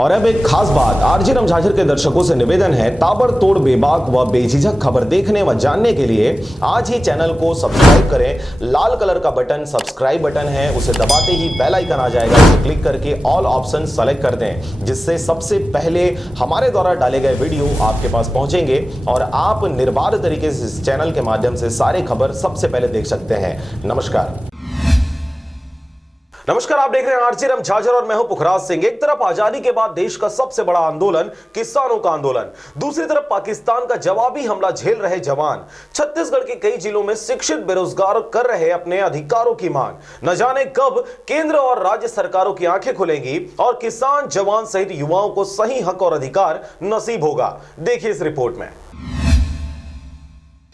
और अब एक खास बात, आरजे रमझाझर के दर्शकों से निवेदन है, ताबड़तोड़ बेबाक व बेझिझक खबर देखने व जानने के लिए आज ही चैनल को सब्सक्राइब करें। लाल कलर का बटन सब्सक्राइब बटन है, उसे दबाते ही बेल आइकन आ जाएगा, उसे क्लिक करके ऑल ऑप्शन सेलेक्ट कर दें, जिससे सबसे पहले हमारे द्वारा डाले गए वीडियो आपके पास पहुंचेंगे और आप निर्बाध तरीके से इस चैनल के माध्यम से सारे खबर सबसे पहले देख सकते हैं। नमस्कार, आप देख रहे हैं आरजे रमझाझर और मैं हूं पुखराज सिंह। एक तरफ आजादी के बाद देश का सबसे बड़ा आंदोलन किसानों का आंदोलन, दूसरी तरफ पाकिस्तान का जवाबी हमला झेल रहे जवान। छत्तीसगढ़ के कई जिलों में शिक्षित बेरोजगार कर रहे अपने अधिकारों की मांग। न जाने कब केंद्र और राज्य सरकारों की आंखें खुलेंगी और किसान, जवान सहित युवाओं को सही हक और अधिकार नसीब होगा। देखिए इस रिपोर्ट में।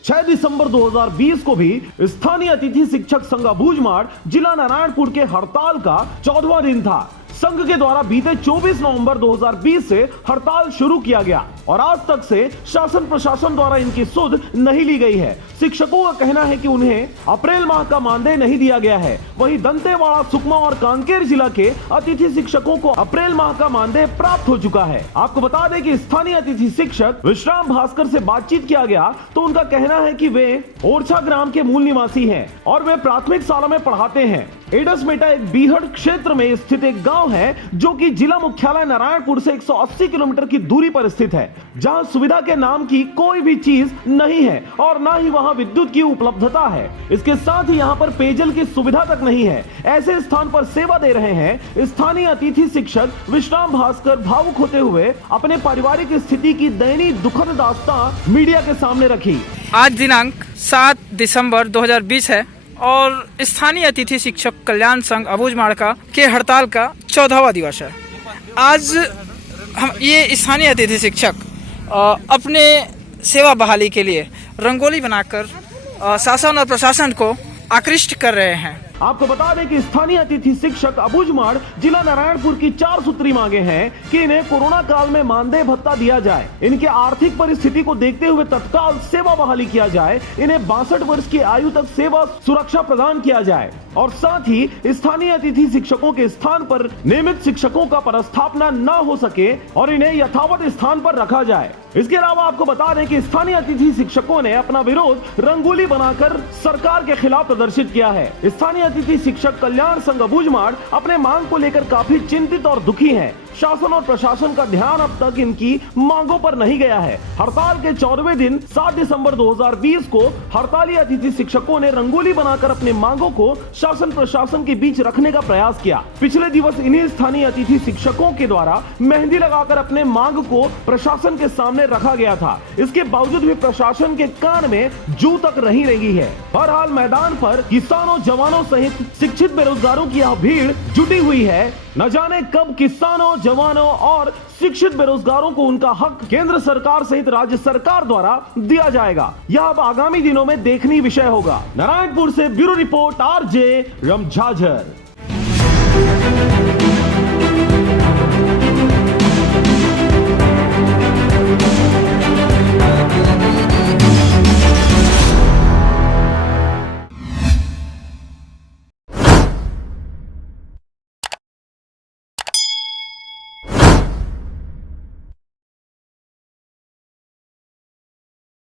6 दिसंबर 2020 को भी स्थानीय अतिथि शिक्षक संघ अबूझमाड़ जिला नारायणपुर के हड़ताल का 14वां दिन था। संघ के द्वारा बीते 24 नवंबर 2020 से हड़ताल शुरू किया गया और आज तक से शासन प्रशासन द्वारा इनकी सुध नहीं ली गई है। शिक्षकों का कहना है कि उन्हें अप्रैल माह का मानदेय नहीं दिया गया है। वहीं दंतेवाड़ा, सुकमा और कांकेर जिला के अतिथि शिक्षकों को अप्रैल माह का मानदेय प्राप्त हो चुका है। आपको बता दें कि स्थानीय अतिथि शिक्षक विश्राम भास्कर से बातचीत किया गया तो उनका कहना है कि वे ओरछा ग्राम के मूल निवासी हैं और वे प्राथमिक शाला में पढ़ाते हैं। एडसमेटा एक बीहड़ क्षेत्र में स्थित एक गांव है जो कि जिला मुख्यालय नारायणपुर से 180 किलोमीटर की दूरी पर स्थित है, जहां सुविधा के नाम की कोई भी चीज नहीं है और न ही वहां विद्युत की उपलब्धता है। इसके साथ ही यहां पर पेयजल की सुविधा तक नहीं है। ऐसे स्थान पर सेवा दे रहे हैं स्थानीय अतिथि शिक्षक विश्राम भास्कर भावुक होते हुए अपने पारिवारिक स्थिति की दयनीय दुखद दास्तां मीडिया के सामने रखी। आज दिनांक 7 दिसंबर 2020 है और स्थानीय अतिथि शिक्षक कल्याण संघ अबूझमाड़ के हड़ताल का 14वां दिवस है। आज हम ये स्थानीय अतिथि शिक्षक अपने सेवा बहाली के लिए रंगोली बनाकर शासन और प्रशासन को आकृष्ट कर रहे हैं। आपको बता दें कि स्थानीय अतिथि शिक्षक अबूझमाड़ जिला नारायणपुर की 4 सूत्री मांगे हैं कि इन्हें कोरोना काल में मानदेय भत्ता दिया जाए, इनके आर्थिक परिस्थिति को देखते हुए तत्काल सेवा बहाली किया जाए, इन्हें 62 वर्ष की आयु तक सेवा सुरक्षा प्रदान किया जाए और साथ ही स्थानीय अतिथि शिक्षकों के स्थान पर नियमित शिक्षकों का पदस्थापना न हो सके और इन्हें यथावत स्थान पर रखा जाए। इसके अलावा आपको बता दें कि स्थानीय अतिथि शिक्षकों ने अपना विरोध रंगोली बनाकर सरकार के खिलाफ प्रदर्शित किया है। स्थानीय अतिथि शिक्षक कल्याण संघ अबूझमाड़ अपने मांग को लेकर काफी चिंतित और दुखी हैं। शासन और प्रशासन का ध्यान अब तक इनकी मांगों पर नहीं गया है। हड़ताल के 14वें दिन 7 दिसंबर 2020 को हड़ताली अतिथि शिक्षकों ने रंगोली बनाकर अपने मांगों को शासन प्रशासन के बीच रखने का प्रयास किया। पिछले दिवस इन्हीं स्थानीय अतिथि शिक्षकों के द्वारा मेहंदी लगाकर अपने मांग को प्रशासन के सामने रखा गया था। इसके बावजूद भी प्रशासन के कान में जू तक नहीं लगी है। बहरहाल मैदान पर किसानों, जवानों सहित शिक्षित बेरोजगारों की यह भीड़ जुटी हुई है। न जाने कब किसानों, जवानों और शिक्षित बेरोजगारों को उनका हक केंद्र सरकार सहित राज्य सरकार द्वारा दिया जाएगा। यह अब आगामी दिनों में देखनीय विषय होगा। नारायणपुर से ब्यूरो रिपोर्ट, आरजे रमझाझर।